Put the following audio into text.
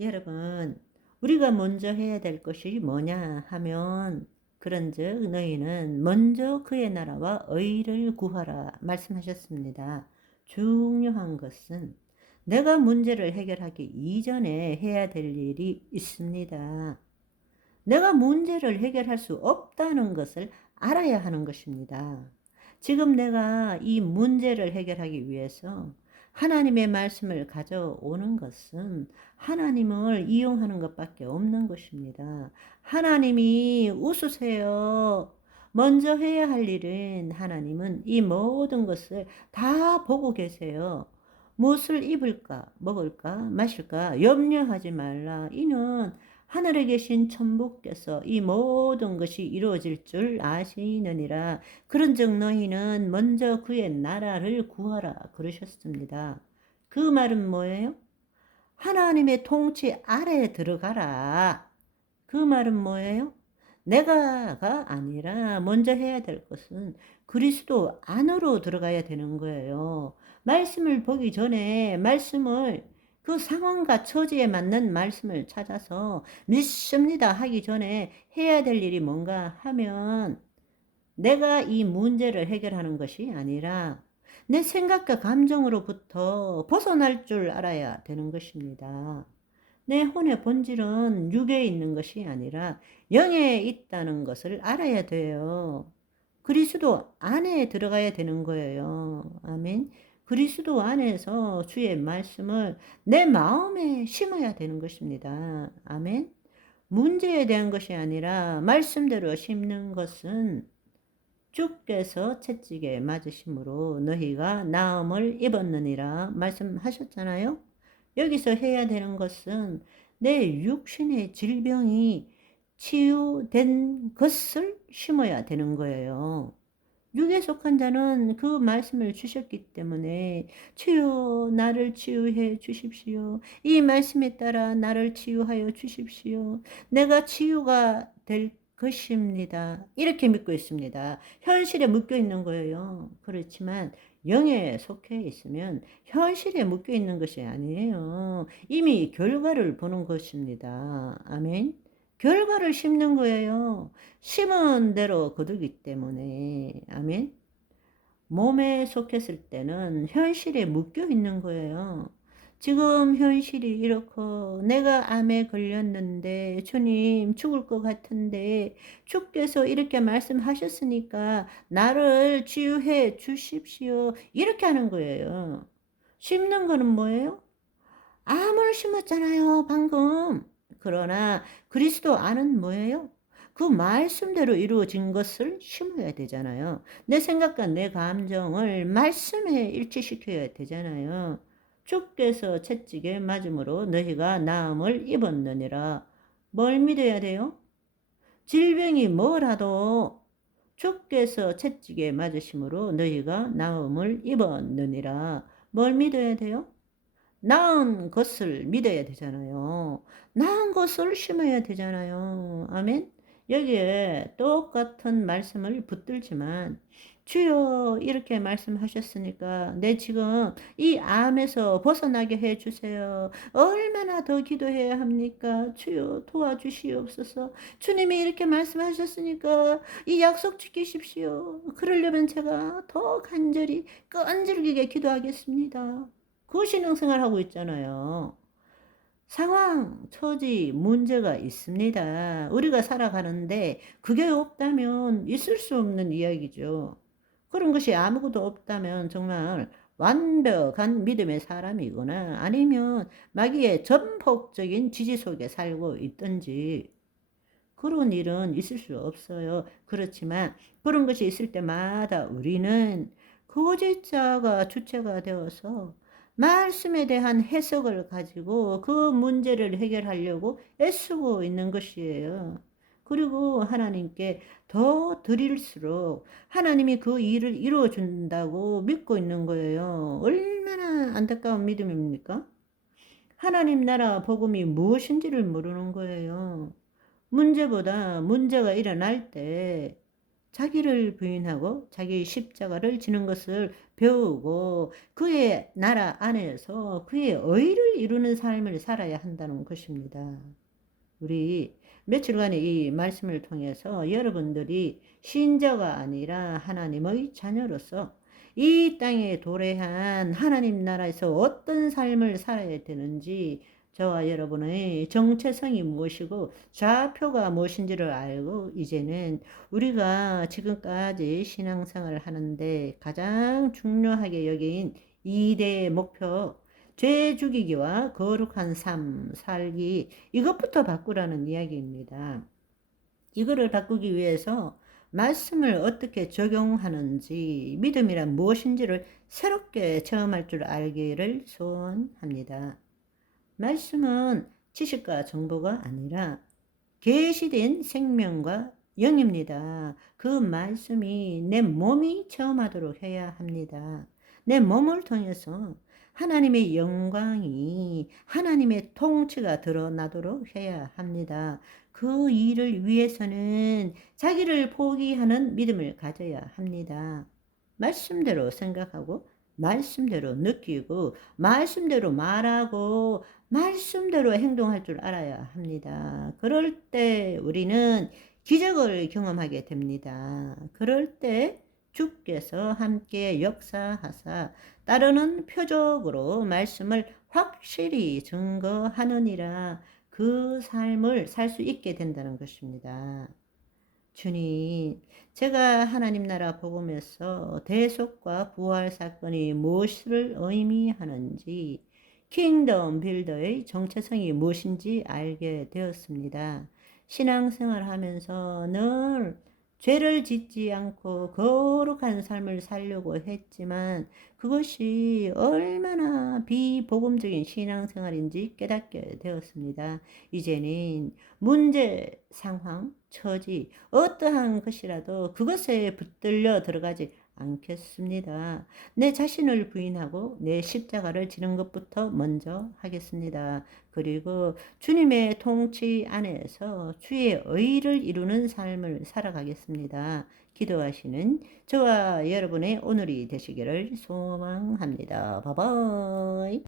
여러분, 우리가 먼저 해야 될 것이 뭐냐 하면, 그런즉 너희는 먼저 그의 나라와 의를 구하라 말씀하셨습니다. 중요한 것은 내가 문제를 해결하기 이전에 해야 될 일이 있습니다. 내가 문제를 해결할 수 없다는 것을 알아야 하는 것입니다. 지금 내가 이 문제를 해결하기 위해서 하나님의 말씀을 가져오는 것은 하나님을 이용하는 것밖에 없는 것입니다. 하나님이 웃으세요. 먼저 해야 할 일은 하나님은 이 모든 것을 다 보고 계세요. 무엇을 입을까, 먹을까, 마실까 염려하지 말라. 이는 하늘에 계신 천부께서 이 모든 것이 이루어질 줄 아시느니라. 그런즉 너희는 먼저 그의 나라를 구하라 그러셨습니다. 그 말은 뭐예요? 하나님의 통치 아래에 들어가라. 그 말은 뭐예요? 내가가 아니라 먼저 해야 될 것은 그리스도 안으로 들어가야 되는 거예요. 말씀을 보기 전에 말씀을, 그 상황과 처지에 맞는 말씀을 찾아서 믿습니다 하기 전에 해야 될 일이 뭔가 하면, 내가 이 문제를 해결하는 것이 아니라 내 생각과 감정으로부터 벗어날 줄 알아야 되는 것입니다. 내 혼의 본질은 육에 있는 것이 아니라 영에 있다는 것을 알아야 돼요. 그리스도 안에 들어가야 되는 거예요. 아멘. 그리스도 안에서 주의 말씀을 내 마음에 심어야 되는 것입니다. 아멘. 문제에 대한 것이 아니라 말씀대로 심는 것은 주께서 채찍에 맞으심으로 너희가 나음을 입었느니라 말씀하셨잖아요. 여기서 해야 되는 것은 내 육신의 질병이 치유된 것을 심어야 되는 거예요. 육에 속한 자는 그 말씀을 주셨기 때문에 주여 나를 치유해 주십시오. 이 말씀에 따라 나를 치유하여 주십시오. 내가 치유가 될 것입니다. 이렇게 믿고 있습니다. 현실에 묶여 있는 거예요. 그렇지만 영에 속해 있으면 현실에 묶여 있는 것이 아니에요. 이미 결과를 보는 것입니다. 아멘. 결과를 심는 거예요. 심은 대로 거두기 때문에. 아멘. 몸에 속했을 때는 현실에 묶여 있는 거예요. 지금 현실이 이렇고 내가 암에 걸렸는데 주님 죽을 것 같은데 주께서 이렇게 말씀하셨으니까 나를 치유해 주십시오. 이렇게 하는 거예요. 심는 거는 뭐예요? 암을 심었잖아요, 방금. 그러나 그리스도 안은 뭐예요? 그 말씀대로 이루어진 것을 심어야 되잖아요. 내 생각과 내 감정을 말씀에 일치시켜야 되잖아요. 주께서 채찍에 맞음으로 너희가 나음을 입었느니라. 뭘 믿어야 돼요? 질병이 뭐라도 주께서 채찍에 맞으심으로 너희가 나음을 입었느니라. 뭘 믿어야 돼요? 나은 것을 믿어야 되잖아요. 나은 것을 심어야 되잖아요. 아멘. 여기에 똑같은 말씀을 붙들지만 주여 이렇게 말씀하셨으니까 내 지금 이 암에서 벗어나게 해주세요. 얼마나 더 기도해야 합니까? 주여 도와주시옵소서. 주님이 이렇게 말씀하셨으니까 이 약속 지키십시오. 그러려면 제가 더 간절히 끈질기게 기도하겠습니다. 그 신앙생활하고 있잖아요. 상황, 처지, 문제가 있습니다. 우리가 살아가는데 그게 없다면 있을 수 없는 이야기죠. 그런 것이 아무것도 없다면 정말 완벽한 믿음의 사람이거나 아니면 마귀의 전폭적인 지지 속에 살고 있든지 그런 일은 있을 수 없어요. 그렇지만 그런 것이 있을 때마다 우리는 거짓자가 주체가 되어서 말씀에 대한 해석을 가지고 그 문제를 해결하려고 애쓰고 있는 것이에요. 그리고 하나님께 더 드릴수록 하나님이 그 일을 이루어 준다고 믿고 있는 거예요. 얼마나 안타까운 믿음입니까? 하나님 나라 복음이 무엇인지를 모르는 거예요. 문제보다 문제가 일어날 때 자기를 부인하고 자기 십자가를 지는 것을 배우고 그의 나라 안에서 그의 의를 이루는 삶을 살아야 한다는 것입니다. 우리 며칠간의 이 말씀을 통해서 여러분들이 신자가 아니라 하나님의 자녀로서 이 땅에 도래한 하나님 나라에서 어떤 삶을 살아야 되는지 저와 여러분의 정체성이 무엇이고 좌표가 무엇인지를 알고 이제는 우리가 지금까지 신앙생활을 하는데 가장 중요하게 여긴 2대 목표, 죄 죽이기와 거룩한 삶 살기, 이것부터 바꾸라는 이야기입니다. 이거를 바꾸기 위해서 말씀을 어떻게 적용하는지, 믿음이란 무엇인지를 새롭게 체험할 줄 알기를 소원합니다. 말씀은 지식과 정보가 아니라 계시된 생명과 영입니다. 그 말씀이 내 몸이 체험하도록 해야 합니다. 내 몸을 통해서 하나님의 영광이, 하나님의 통치가 드러나도록 해야 합니다. 그 일을 위해서는 자기를 포기하는 믿음을 가져야 합니다. 말씀대로 생각하고 말씀대로 느끼고 말씀대로 말하고 말씀대로 행동할 줄 알아야 합니다. 그럴 때 우리는 기적을 경험하게 됩니다. 그럴 때 주께서 함께 역사하사 따르는 표적으로 말씀을 확실히 증거하느니라, 그 삶을 살 수 있게 된다는 것입니다. 주님, 제가 하나님 나라 복음에서 대속과 부활 사건이 무엇을 의미하는지, 킹덤 빌더의 정체성이 무엇인지 알게 되었습니다. 신앙생활 하면서 늘 죄를 짓지 않고 거룩한 삶을 살려고 했지만 그것이 얼마나 비복음적인 신앙생활인지 깨닫게 되었습니다. 이제는 문제, 상황, 처지, 어떠한 것이라도 그것에 붙들려 들어가지 않겠습니다. 내 자신을 부인하고 내 십자가를 지는 것부터 먼저 하겠습니다. 그리고 주님의 통치 안에서 주의 의를 이루는 삶을 살아가겠습니다. 기도하시는 저와 여러분의 오늘이 되시기를 소망합니다. 바이바이.